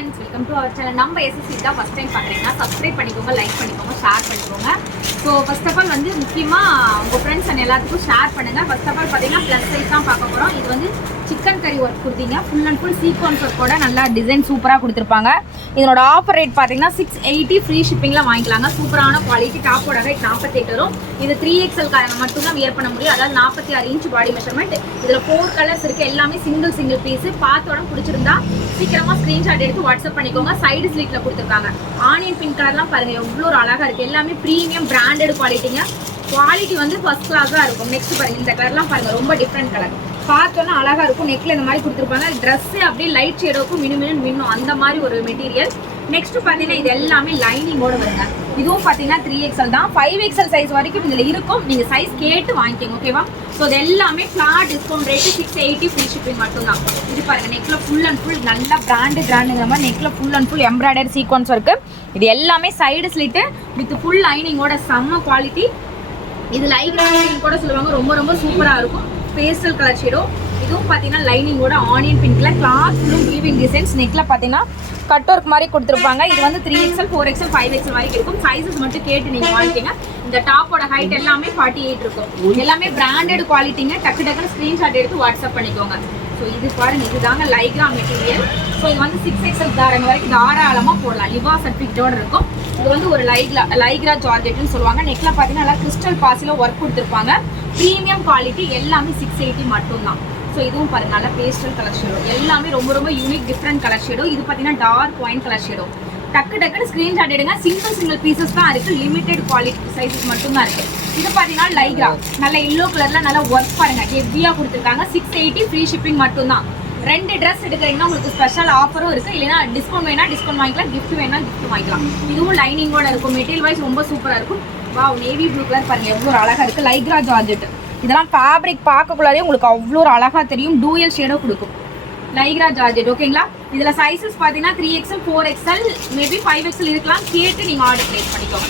friends, welcome to our channel. நம்ம SSC தான் first time பார்க்குறீங்கன்னா சப்ஸ்கிரைப் பண்ணிக்கோங்க, லைக் பண்ணிக்கோங்க, ஷேர் பண்ணிக்கோங்க. ஸோ ஃபர்ஸ்ட் ஆஃப் ஆல் வந்து முக்கியமாக உங்கள் ஃப்ரெண்ட்ஸ் அண்ட் எல்லாத்துக்கும் ஷேர் பண்ணுங்கள். ஃபர்ஸ்ட் ஆஃப் ஆல் பார்த்தீங்கன்னா ப்ளஸ் சைஸ் தான் பார்க்க போகிறோம். இது வந்து சிக்கன் கறி ஒர்க் கொடுத்தீங்க, ஃபுல் அண்ட் ஃபுல் சீக்வன்ஸ் ஒர்க்கோட நல்லா டிசைன் சூப்பராக கொடுத்துருப்பாங்க. இதனோட ஆஃபர் ரேட் பார்த்தீங்கன்னா 680 ஃப்ரீ ஷிப்பிங்கில் வாங்கிக்கலாங்க. சூப்பரான குவாலிட்டி. டாப்போட ஹைட் 48 வரும். இது 3XL காரங்க மட்டும் தான் வியர் பண்ண முடியும். அதாவது 46 இன்ச் பாடி மெஷர்மெண்ட். இதில் 4 கலர்ஸ் இருக்குது. எல்லாமே சிங்கிள் பீஸு. பார்த்தோட பிடிச்சிருந்தா சீக்கிரமாக ஸ்க்ரீன்ஷாட் எடுத்து வாட்ஸ்அப் பண்ணிக்கோங்க. சைடு ஸ்லீட்டில் கொடுத்துருக்காங்க. ஆனியன் பிங்க் கலர்லாம் பாருங்கள் எவ்வளோ ஒரு அழகாக இருக்குது. எல்லாமே ப்ரீமியம் பிராண்டட் குவாலிட்டிங்க. குவாலிட்டி வந்து ஃபர்ஸ்ட் கிளாஸாக இருக்கும். நெக்ஸ்ட் பாருங்கள், இந்த கலர்லாம் பாருங்கள் ரொம்ப டிஃப்ரெண்ட் கலர். பார்த்தோன்னா அழகாக இருக்கும். நெக்கில் இந்த மாதிரி கொடுத்துருப்பாங்க. ட்ரெஸ்ஸு அப்படியே லைட் ஷேடோக்கும் மின்னும் அந்த மாதிரி ஒரு மெட்டீரியல். நெக்ஸ்ட் பார்த்தீங்கன்னா இது எல்லாமே லைனிங்கோட வருங்க. இதுவும் பார்த்தீங்கன்னா 3XL தான். 5XL சைஸ் வரைக்கும் இதில் இருக்கும். நீங்கள் சைஸ் கேட்டு வாங்கிக்கோங்க, ஓகேவா? ஸோ இது எல்லாமே flat discount rate 680 free shipping மட்டும்தான். இது பாருங்கள், நெக்கில் ஃபுல் அண்ட் ஃபுல் நல்லா பிராண்டுங்கிற மாதிரி நெக்கில் full and full embroidery sequins இருக்கு. இது எல்லாமே சைடு ஸ்லிட்டு வித் ஃபுல் லைனிங்கோட செம்ம குவாலிட்டி. இது லைட் லைனிங் கூட சொல்லுவாங்க. ரொம்ப ரொம்ப சூப்பராக இருக்கும். Pastel colour shadow. இதுவும் பார்த்தீங்கன்னா லைனிங்கோட ஆனியன் பிங்க்ல கிளாத் ஃபுல்லும் வீவிங் டிசைன்ஸ். நெக்கில் பார்த்தீங்கன்னா கட் ஒர்க் மாதிரி கொடுத்துருப்பாங்க. இது வந்து 3XL 4XL 5XL வரைக்கும் இருக்கும். சைஸஸ் மட்டும் கேட்டு நீங்கள் வாங்கிக்கோங்க. இந்த டாப்போட ஹைட் எல்லாமே 48 இருக்கும். எல்லாமே பிராண்டட் குவாலிட்டிங்க. டக்குன்னு ஸ்க்ரீன்ஷாட் எடுத்து வாட்ஸ்அப் பண்ணிக்கோங்க. ஸோ இது பாருங்க, இதுதாங்க லைக்ரா மெட்டீரியல். ஸோ இது வந்து 6XL தாரங்க வரைக்கும் தாராளமாக போடலாம். லிவா சர்டிஃபிகேட்டோட இருக்கும். இது வந்து ஒரு லைக்ரா ஜார்ஜெட்னு சொல்லுவாங்க. நெக்கில் பார்த்தீங்கன்னா நல்லா கிறிஸ்டல் பாசில ஒர்க் கொடுத்துருப்பாங்க. Premium quality. எல்லாமே 680 மட்டும்தான். ஸோ இதுவும் பாருங்க, நல்லா பேஸ்டல் கலர் ஷேடோ. எல்லாமே ரொம்ப ரொம்ப யூனிக் டிஃப்ரெண்ட் கலர் ஷேடோ. இது பார்த்தீங்கன்னா டார்க் ஒயின் கலர் ஷேடோ. டக்குன்னு ஸ்க்ரீன்ஷாட் எடுங்க. சிங்கிள் பீசஸ் தான் இருக்குது. லிமிடெட் குவாலிட்டி சைஸஸ் மட்டும்தான் இருக்குது. இது பார்த்தீங்கன்னா லைக்ரா நல்ல எல்லோ கலரில் நல்லா ஒர்க் பாருங்க ஹெவியாக கொடுத்துருக்காங்க. 680 ஃப்ரீ ஷிப்பிங் மட்டும்தான். 2 ட்ரெஸ் எடுக்கிறீங்கன்னா உங்களுக்கு ஸ்பெஷல் ஆஃபரும் இருக்குது. இல்லைனா டிஸ்கவுண்ட் வேணா டிஸ்கவுண்ட் வாங்கிக்கலாம், கிஃப்ட் வேணா கிஃப்ட் வாங்கிக்கலாம். இதுவும் லைனிங்கோட இருக்கும். மெட்டீரியல் வைஸ் ரொம்ப சூப்பராக இருக்கும். வாவ், நேவி ப்ளூ கலர் பாருங்க எவ்வளோ அழகாக இருக்குது. Lycra georgette. இதெல்லாம் ஃபேப்ரிக் பார்க்கக்குள்ளாரே உங்களுக்கு அவ்வளோ ஒரு அழகாக தெரியும். டூயல் ஷேடோ கொடுக்கும். லைக்ரா ஜார்ஜெட், ஓகேங்களா? இதில் சைஸஸ் பார்த்தீங்கன்னா 3XL 4XL மேபி 5XL இருக்கலாம். கேட்டு நீங்கள் ஆர்டர் பிளேஸ் பண்ணிக்கோங்க.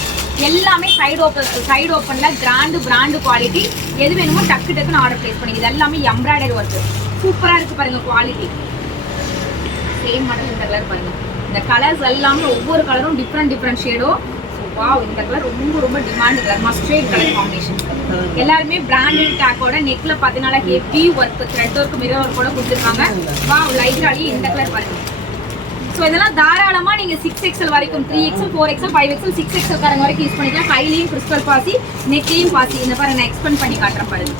எல்லாமே சைடு ஓப்பனில் பிராண்டு குவாலிட்டி. எது வேணுமோ டக்குன்னு ஆர்டர் பிளேஸ் பண்ணிங்க. இது எல்லாமே எம்ப்ராய்டரி ஒர்க்கு. சூப்பராக இருக்குது பாருங்கள் குவாலிட்டி. சேம் மட்டும் இந்த கலர் பாருங்கள். இந்த கலர்ஸ் எல்லாமே ஒவ்வொரு கலரும் டிஃப்ரெண்ட் ஷேடோ. வாவ், இந்த கலர் ரொம்ப demand colour. Mustard colour combination. எல்லாருமே பிராண்டட் டேக்கோட நெக்ல பார்த்தீங்கன்னா heavy work, thread work, mirror work கூட கொடுத்துருக்காங்க. வாவ், லைக்ராலி இந்த கலர் பாருங்க. ஸோ இதெல்லாம் தாராளமாக நீங்கள் 6XL வரைக்கும் 3XL 4XL 5XL 6XL காரங்க வரைக்கும் யூஸ் பண்ணிக்கலாம். கையிலையும் கிறிஸ்டல் பாசி, நெக்லையும் பாசி. இந்த பாருங்க, நான் எக்ஸ்பெண்ட் பண்ணி காட்டுறேன் பாருங்க.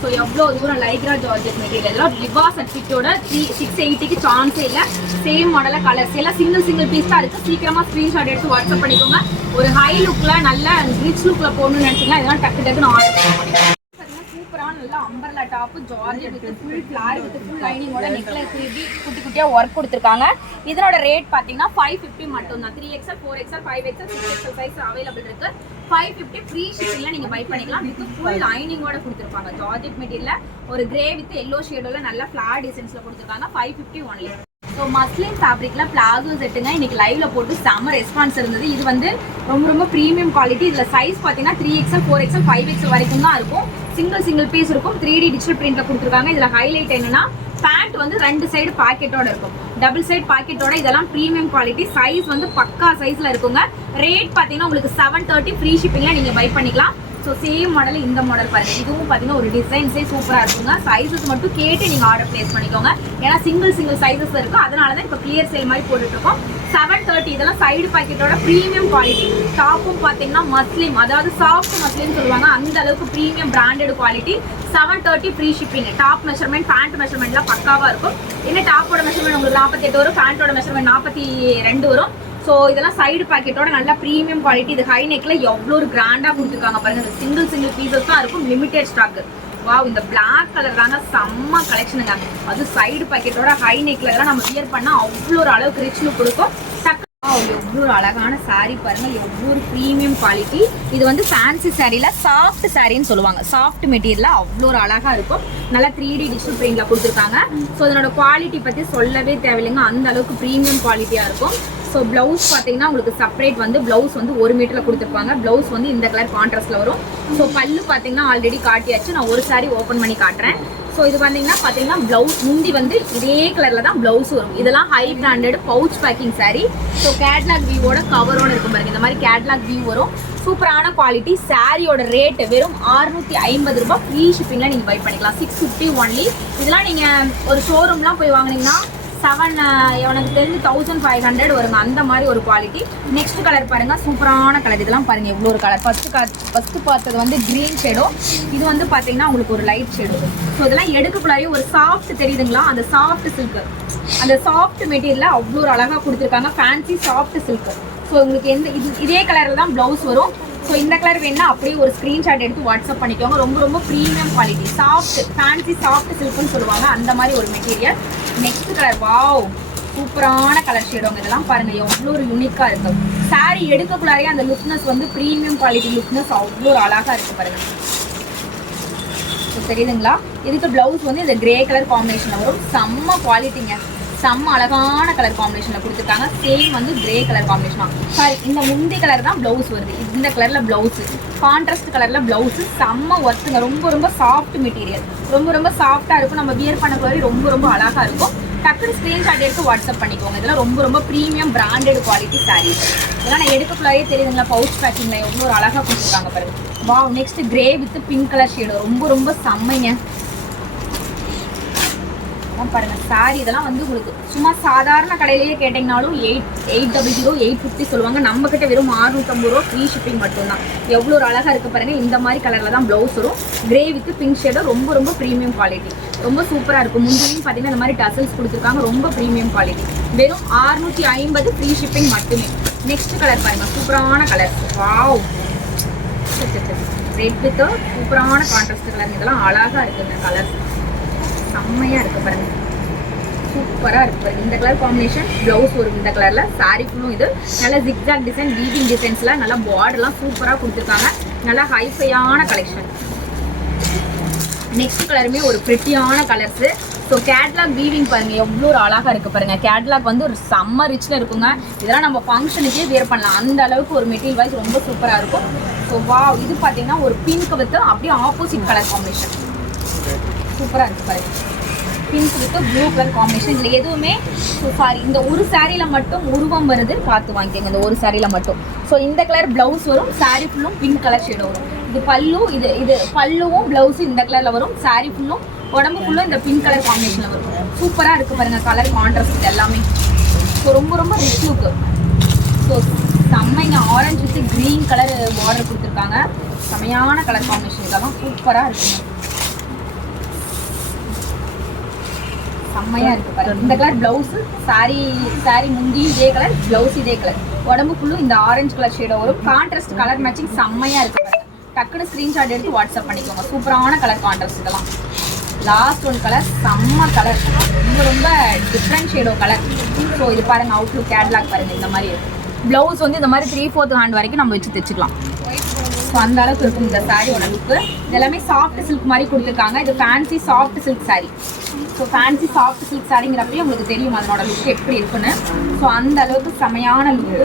ஸோ எவ்வளோ தூரம் லைக்ரா ஜார்ஜெட் மெட்டீரியல். எல்லாம் லிவா சர்டிஃபிகேட்டோட 680க்கு சான்ஸே இல்லை. சேம் மாடலில் கலர்ஸ் எல்லாம் சிங்கிள் பீஸ் தான் இருக்குது. சீக்கிரமாக ஸ்க்ரீன்ஷாட் எடுத்து வாட்ஸ்அப் பண்ணிக்கோங்க. ஒரு ஹை லுக்கில் நல்ல ரிச் லுக்கில் போகணும்னு நினச்சிங்கன்னா இதெல்லாம் டக்குன்னு ஆர்டர் பண்ணிக்கலாம். சூப்பரான நல்லா umbrella top georgette with full flare with full லைனிங்கோட நெக்ல குட்டியாக ஒர்க் கொடுத்துருக்காங்க. இதனோட ரேட் பார்த்தீங்கன்னா 550 மட்டும்தான். 3XL 4XL 5XL 6XL size available இருக்கு. 550 ஃப்ரீ ஷிப்பிங்ல நீங்க பை பண்ணிக்கலாம். வித் ஃபுல் லைனிங்கோட கொடுத்துருப்பாங்க. ஜார்ஜெட் மெட்டீரியல்ல ஒரு கிரே வித் எல்லோ ஷேடோல நல்ல ஃபிளார் டிசைன்ஸ்ல கொடுத்துருக்காங்க. 550 ஒன்லி. ஸோ மஸ்லின் ஃபேப்ரிக்ல பிளாசோ செட்டுங்க இன்னைக்கு லைவ்ல போட்டு செம்ம ரெஸ்பான்ஸ் இருந்தது. இது வந்து ரொம்ப ப்ரீமியம் குவாலிட்டி. இதில் சைஸ் பார்த்தீங்கன்னா 3XL 4XL 5XL வரைக்கும் தான் இருக்கும். சிங்கிள் பீஸ் இருக்கும். 3D டிஜிட்டல் பிரிண்ட்ல கொடுத்துருக்காங்க. இதில் ஹைலைட் என்னன்னா பேண்ட் வந்து 2 சைடு பாக்கெட்டோட இருக்கும். டபுள் சைடு பாக்கெட்டோட. இதெல்லாம் ப்ரீமியம் குவாலிட்டி. சைஸ் வந்து பக்கா சைஸ்ல இருக்குங்க. ரேட் பார்த்தீங்கன்னா உங்களுக்கு 730 ஃப்ரீ ஷிப்பிங்ல நீங்க பை பண்ணிக்கலாம். ஸோ சேம் மாடல் இந்த மாடல் பாருங்க. இதுவும் பார்த்தீங்கன்னா ஒரு டிசைன்ஸே சூப்பராக இருக்குங்க. சைஸஸ் மட்டும் கேட்டு நீங்கள் ஆர்டர் பிளேஸ் பண்ணிக்கோங்க. ஏன்னா சிங்கிள் சைஸஸ் இருக்கு. அதனால தான் இப்போ கிளியர் சேல் மாதிரி போட்டுட்ருக்கோம். 730. இதெல்லாம் சைடு பாக்கெட்டோட ப்ரீமியம் குவாலிட்டி. டாப்பும் பார்த்தீங்கன்னா மஸ்லிம், அதாவது சாஃப்ட் மஸ்லிம் சொல்லுவாங்க. அந்த அளவுக்கு premium branded quality. 730 free shipping. Top measurement, pant மெஷர்மெண்ட்லாம் பக்காவாக இருக்கும். ஏன்னா டாப்போட மெஷர்மெண்ட் உங்களுக்கு 48 வரும். பேண்ட்டோட மெஷர்மெண்ட் 42 வரும். ஸோ இதெல்லாம் சைடு பாக்கெட்டோட நல்ல ப்ரீமியம் குவாலிட்டி. இது ஹை நெக்ல எவ்வளோ ஒரு கிராண்டாக கொடுத்துருக்காங்க பாருங்க. சிங்கிள் பீசஸ் தான் இருக்கும். Limited stock. வாவ், இந்த பிளாக் கலர் தாங்க செம்ம கலெக்ஷனுங்க. அது சைடு பாக்கெட்டோட ஹை நெக்ல எல்லாம் நம்ம வியர் பண்ணால் அவ்வளோ ஒரு அளவுக்கு ரிச் லுக் கொடுக்கும். எவ்வளோ ஒரு அழகான சாரீ பாருங்க. எவ்வளோ ப்ரீமியம் குவாலிட்டி. இது வந்து ஃபேன்சி சாரீல சாஃப்ட் சாரின்னு சொல்லுவாங்க. சாஃப்ட் மெட்டீரியல்ல அவ்வளோ ஒரு அழகா இருக்கும். நல்லா 3D டிஜிட்டல் பிரிண்ட்ல கொடுத்துருக்காங்க. ஸோ இதனோட குவாலிட்டி பற்றி சொல்லவே தேவையில்லைங்க. அந்த அளவுக்கு ப்ரீமியம் குவாலிட்டியாக இருக்கும். ஸோ ப்ளவுஸ் பார்த்தீங்கன்னா உங்களுக்கு செப்பரேட் வந்து ப்ளவுஸ் வந்து 1 மீட்டரில் கொடுத்துருப்பாங்க. ப்ளவுஸ் வந்து இந்த கலர் கான்ட்ராஸ்டில் வரும். ஸோ பல்லு பார்த்தீங்கன்னா ஆல்ரெடி காட்டியாச்சு. நான் ஒரு சாரீ ஓப்பன் பண்ணி காட்டுறேன். ஸோ இது பார்த்தீங்கன்னா ப்ளவுஸ் முந்தி வந்து இதே கலரில் தான் ப்ளவுஸ் வரும். இதெல்லாம் high branded pouch packing saree. So catalogue வியூவோட கவரோட இருக்கும் பாருங்க. இந்த மாதிரி கேட்லாக் வியூ வரும். சூப்பரான குவாலிட்டி. சாரியோட ரேட்டு வெறும் 650 ரூபாய். ஃப்ரீ ஷிப்பிங்கில் நீங்கள் பை பண்ணிக்கலாம். 650 ஒன்லி. இதெல்லாம் நீங்கள் ஒரு ஷோரூம்லாம் போய் வாங்கினீங்கன்னா எனக்கு தெரிஞ்சு 1500 வருங்க. அந்த மாதிரி ஒரு குவாலிட்டி. நெக்ஸ்ட் கலர் பாருங்க, சூப்பரான கலர். இதெல்லாம் பாருங்க எவ்வளோ ஒரு கலர். ஃபர்ஸ்ட் பார்த்தது வந்து கிரீன் ஷேடோ, இது வந்து பார்த்தீங்கன்னா உங்களுக்கு ஒரு லைட் ஷேடோ. ஸோ இதெல்லாம் எடுக்கக்குள்ளாரையே ஒரு சாஃப்ட் தெரியுதுங்களா, அந்த சாஃப்ட் சில்க், அந்த சாஃப்ட் மெட்டீரியல் அவ்வளோ ஒரு அழகாக கொடுத்துருக்காங்க. Fancy soft silk. ஸோ உங்களுக்கு இதே கலரில் தான் ப்ளவுஸ் வரும். ஸோ இந்த கலர் வேணுன்னா அப்படியே ஒரு ஸ்க்ரீன்ஷாட் எடுத்து வாட்ஸ்அப் பண்ணிக்கோங்க. ரொம்ப ரொம்ப premium quality. Soft fancy soft சில்க்னு சொல்லுவாங்க, அந்த மாதிரி ஒரு மெட்டீரியல். நெக்ஸ்ட் கலர், வாவ், சூப்பரான கலர் ஷேடோங்க. இதெல்லாம் பாருங்கள் எவ்வளோ ஒரு யூனிக்காக இருக்கும். சாரீ எடுக்கக்குள்ளாரே அந்த லுக்னஸ் வந்து ப்ரீமியம் குவாலிட்டி லுக்னஸ் அவ்வளோ ஒரு அழகாக இருக்குது பாருங்கள். ஸோ தெரியுதுங்களா? இதுக்கு ப்ளவுஸ் வந்து இந்த கிரே கலர் காம்பினேஷனில் வரும். செம்ம குவாலிட்டிங்க, செம்ம அழகான கலர் காம்பினேஷனில் கொடுத்துருக்காங்க. சேம் வந்து கிரே கலர் காம்பினேஷனா, சாரி இந்த முந்தி கலர் தான் ப்ளவுஸ் வருது. இந்த கலரில் ப்ளவுஸு, கான்ட்ராஸ்ட் கலரில் ப்ளவுஸு. செம்ம ஒர்க்குங்க. ரொம்ப ரொம்ப சாஃப்ட் மெட்டீரியல், ரொம்ப ரொம்ப சாஃப்டாக இருக்கும். நம்ம வியர் பண்ணக்குள்ளாரி ரொம்ப ரொம்ப அழகாக இருக்கும். டக்குனு ஸ்க்ரீன்ஷாட் எடுத்து வாட்ஸ்அப் பண்ணிக்கோங்க. இதெல்லாம் ரொம்ப ரொம்ப ப்ரீமியம் பிராண்டட் குவாலிட்டி சாரீஸ். இதெல்லாம் நான் எடுக்கக்குள்ளாரியே தெரியுதுங்களா, பவுச் பேக்கிங்கில் எவ்வளோ ஒரு அழகாக கொடுத்துருக்காங்க பாருங்க. Wow. Next grey with pink colour shadow, ரொம்ப ரொம்ப செம்மைங்க. பாருங்க சாரி இதெல்லாம் வந்து உங்களுக்கு சும்மா சாதாரண கடையிலேயே கேட்டிங்கனாலும் 800 850 சொல்லுவாங்க. நம்ம கிட்ட வெறும் 650 ரூபா ஃப்ரீ ஷிப்பிங் மட்டும்தான். எவ்வளோ ஒரு அழகாக இருக்குது பாருங்கள். இந்த மாதிரி கலரில் தான் ப்ளவுஸ் வரும். கிரே வித் பிங்க் ஷேடோ, ரொம்ப ரொம்ப ப்ரீமியம் குவாலிட்டி, ரொம்ப சூப்பராக இருக்கும். முந்திலையும் பார்த்தீங்கன்னா இந்த மாதிரி டசல்ஸ் கொடுத்துருக்காங்க. ரொம்ப ப்ரீமியம் குவாலிட்டி. வெறும் 650 ஃப்ரீ ஷிப்பிங் மட்டுமே. நெக்ஸ்ட் கலர் பாருங்கள், சூப்பரான கலர். வாவ், ரெட் வித் சூப்பரான கான்ட்ராஸ்ட் கலர். இதெல்லாம் அழகாக இருக்குது. இந்த கலர் செம்மையாக இருக்குது பாருங்க, சூப்பராக இருக்குது பாருங்க. இந்த கலர் காம்பினேஷன் ப்ளவுஸ் வரும் இந்த கலரில். சாரீ ஃபுல்லும் இது நல்லா ஜிக்ஜாக் டிசைன், வீவிங் டிசைன்ஸில் நல்லா பார்டர்லாம் சூப்பராக கொடுத்துருக்காங்க. நல்லா ஹைஃபையான கலெக்ஷன். நெக்ஸ்ட் கலருமே ஒரு பிரிட்டியான கலர்ஸு. ஸோ கேட்லாக் வீவிங் பாருங்கள் எவ்வளோ ஒரு அழகாக இருக்குது பாருங்கள். கேட்லாக் வந்து ஒரு செம்ம ரிச்சில் இருக்குங்க. இதெல்லாம் நம்ம ஃபங்க்ஷனுக்கே வேர் பண்ணலாம். அந்த அளவுக்கு ஒரு மெட்டீரியல் வைஸ் ரொம்ப சூப்பராக இருக்கும். ஸோ வாவ், இது பார்த்தீங்கன்னா ஒரு பிங்க் வித் அப்படியே ஆப்போசிட் கலர் காம்பினேஷன் சூப்பராக இருக்குது பாருங்க. Pink with blue colour combination. இதில் எதுவுமே சாரி இந்த ஒரு சாரியில் மட்டும் உருவம் வருது, பார்த்து வாங்கிக்கோங்க இந்த ஒரு சாரியில் மட்டும். ஸோ இந்த கலர் ப்ளவுஸ் வரும். சாரீ ஃபுல்லும் பிங்க் கலர் ஷேடோ வரும். இது பல்லு, இது பல்லுவும் ப்ளவுஸும் இந்த கலரில் வரும். சாரீ ஃபுல்லும் உடம்பு ஃபுல்லும் இந்த பிங்க் கலர் காம்பினேஷனில் வரும். சூப்பராக இருக்குது பாருங்கள் கலர் கான்ட்ராஸ்ட் எல்லாமே. ஸோ ரொம்ப ரொம்ப ரிச் லுக்கு. ஸோ செம்மைங்க. Orange with green colour border கொடுத்துருக்காங்க. செம்மையான கலர் காம்பினேஷன். இதெல்லாம் சூப்பராக இருக்குங்க, செம்மையாக இருக்குது பாருங்க. இந்த கலர் ப்ளவுஸு, சாரி முந்தி இதே கலர், ப்ளவுஸ் இதே கலர், உடம்பு ஃபுல்லும் இந்த ஆரஞ்சு கலர் ஷேடோ வரும். கான்ட்ராஸ்ட் கலர் மேட்சிங் செம்மையாக இருக்குது பாருங்க. டக்குனு ஸ்க்ரீன்ஷாட் எடுத்து வாட்ஸ்அப் பண்ணிக்கோங்க. சூப்பரான கலர் கான்ட்ராஸ்ட். இதெல்லாம் லாஸ்ட் ஒன் கலர், செம்ம கலர், ரொம்ப ரொம்ப டிஃப்ரெண்ட் ஷேடோ கலர். ஸோ இது பாருங்கள் அவுட்லுக் கேட்லாக் பாருங்கள். இந்த மாதிரி இருக்கும். ப்ளவுஸ் வந்து இந்த மாதிரி 3/4 ஹேண்ட் வரைக்கும் நம்ம வச்சு தைச்சிக்கலாம். ஸோ அந்த அளவுக்கு இருக்கும் இந்த சாரியோட லுக்கு. இது எல்லாமே சாஃப்ட் சில்க் மாதிரி கொடுத்துருக்காங்க. இது fancy soft silk saree. So fancy soft silk சாரிங்கிறப்பே உங்களுக்கு தெரியும் அதனோட லுக் எப்படி இருக்குன்னு. ஸோ அந்த அளவுக்கு செமையான லுக்கு,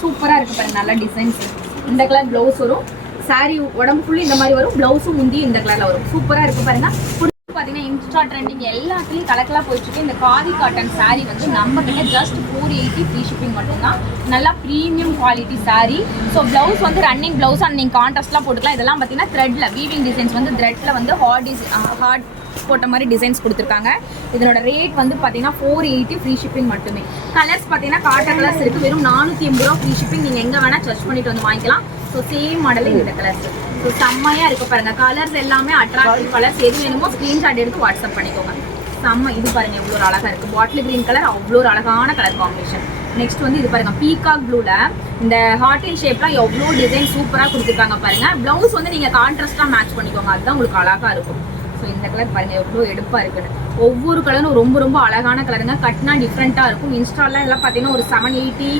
சூப்பராக இருக்குது பாருங்கள். நல்ல டிசைன்ஸ். இந்த கலர் ப்ளவுஸ் வரும். சாரீ உடம்பு ஃபுல்லு இந்த மாதிரி வரும். ப்ளவுஸும் முந்தி இந்த கலரில் வரும். சூப்பராக இருக்குது பாருங்கள். பார்த்தீங்கன்னா இன்ஸ்டா ட்ரெண்டிங் எல்லாத்துலேயும் கலக்கலாக போயிட்டுருக்கு. இந்த காதி காட்டன் சாரீ வந்து நம்ம கிட்ட ஜஸ்ட் 480 ஃப்ரீ ஷிப்பிங் மட்டும்தான். நல்லா premium quality sari. So blouse வந்து ரன்னிங் ப்ளவுஸ் அண்ட் நீங்கள் கான்ட்ராஸ்ட்லாம் போட்டுக்கலாம். இதெல்லாம் பார்த்தீங்கன்னா த்ரெட்டில் வீவிங் டிசைன்ஸ் வந்து த்ரெட்டில் வந்து ஹார்ட் போட்ட மாதிரி டிசைன்ஸ் கொடுத்துருக்காங்க. இதனோட ரேட் வந்து பார்த்தீங்கன்னா 480 ஃப்ரீ ஷிப்பிங் மட்டுமே. கலர்ஸ் பார்த்தீங்கன்னா காட்டன் கலர்ஸ் இருக்குது. வெறும் 480 ரூபா ஃப்ரீ ஷிப்பிங். நீங்கள் எங்கே வேணால் சர்ச் பண்ணிட்டு வந்து வாங்கிக்கலாம். ஸோ சேம் மாடல் இந்த கலர்ஸ். ஸோ செம்மையாக இருக்குது பாருங்கள். கலர்ஸ் எல்லாமே அட்ராக்டிவ் கலர்ஸ். எது வேணுமோ ஸ்க்ரீன்ஷாட் எடுத்து வாட்ஸ்அப் பண்ணிக்கோங்க. செம்ம. இது பாருங்கள் எவ்வளோ ஒரு அழகாக இருக்குது. பாட்டில் க்ரீன் கலர் அவ்வளோ ஒரு அழகான கலர் காம்பினேஷன். நெக்ஸ்ட் வந்து இது பாருங்கள் பீகாக் ப்ளூவில் இந்த ஹார்டின் ஷேப்லாம் எவ்வளோ டிசைன் சூப்பராக கொடுத்துருக்காங்க பாருங்கள். ப்ளவுஸ் வந்து நீங்கள் கான்ட்ராஸ்ட்டாக மேட்ச் பண்ணிக்கோங்க, அதுதான் உங்களுக்கு அழகாக இருக்கும். ஸோ இந்த கலர் பாருங்கள் எவ்வளோ எடுப்பாக இருக்குன்னு. ஒவ்வொரு கலரும் ரொம்ப ரொம்ப அழகான கலருங்க. கட்டினா டிஃப்ரெண்ட்டாக இருக்கும். இன்ஸ்டாலாம் எல்லாம் பார்த்தீங்கன்னா ஒரு 780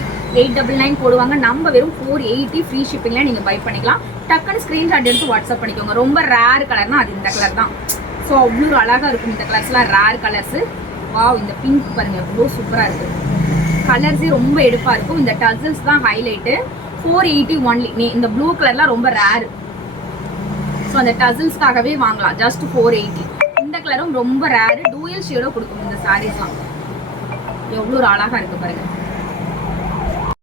899 போடுவாங்க. நம்ம வெறும் 480 ஃப்ரீ ஷிப்பிங்கில் நீங்கள் பை பண்ணிக்கலாம். டக்குன்னு ஸ்க்ரீன்ஷாட் எடுத்து வாட்ஸ்அப் பண்ணிக்கோங்க. ரொம்ப ரேர் கலர்னால் அது இந்த கலர் தான். ஸோ அவ்வளோ அழகாக இருக்கும் இந்த கலர்ஸ்லாம், ரேர் கலர்ஸு. வாவ், இந்த பிங்க் பாருங்கள் எவ்வளோ சூப்பராக இருக்குது. கலர்ஸே ரொம்ப எடுப்பாக இருக்கும். இந்த டசல்ஸ் தான் ஹைலைட்டு. 480 ஒன்லி. இந்த ப்ளூ கலர்லாம் ரொம்ப ரேர். ஸோ அந்த டசல்ஸ்க்காகவே வாங்கலாம். ஜஸ்ட் 480. இந்த கலரும் ரொம்ப ரேரு, டூயல் ஷேடோ கொடுக்கும் இந்த சாரீஸ்லாம். எவ்வளோ ஒரு அழகா இருக்கு பாருங்க.